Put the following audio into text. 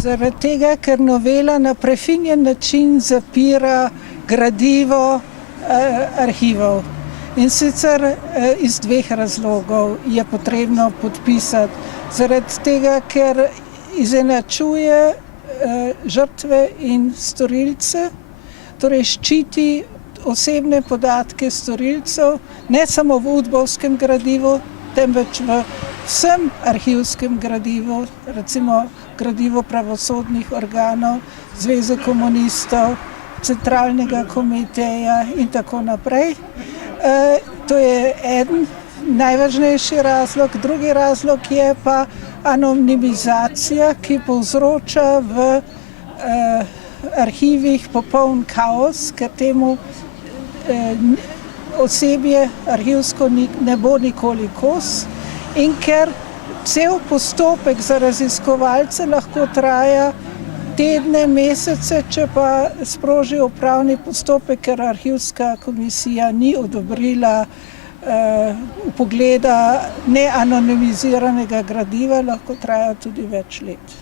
Zaradi tega, ker novela na prefinjen način zapira gradivo arhivov. In sicer iz dveh razlogov je potrebno podpisati. Zaradi tega, ker izenačuje žrtve in storilce, torej ščiti osebne podatke storilcev, ne samo v udbovskem gradivu, temveč v vsem arhivskem gradivu, recimo gradivu pravosodnih organov, Zveze komunistov, Centralnega komiteja in tako naprej. To je eden najvažnejši razlog. Drugi razlog je pa anonimizacija, ki povzroča v arhivih popoln kaos, ker temu osebje arhivsko ne bo nikoli kos in ker cel postopek za raziskovalce lahko traja tedne, mesece, če pa sproži upravni postopek, ker arhivska komisija ni odobrila vpogleda neanonimiziranega gradiva, lahko traja tudi več let.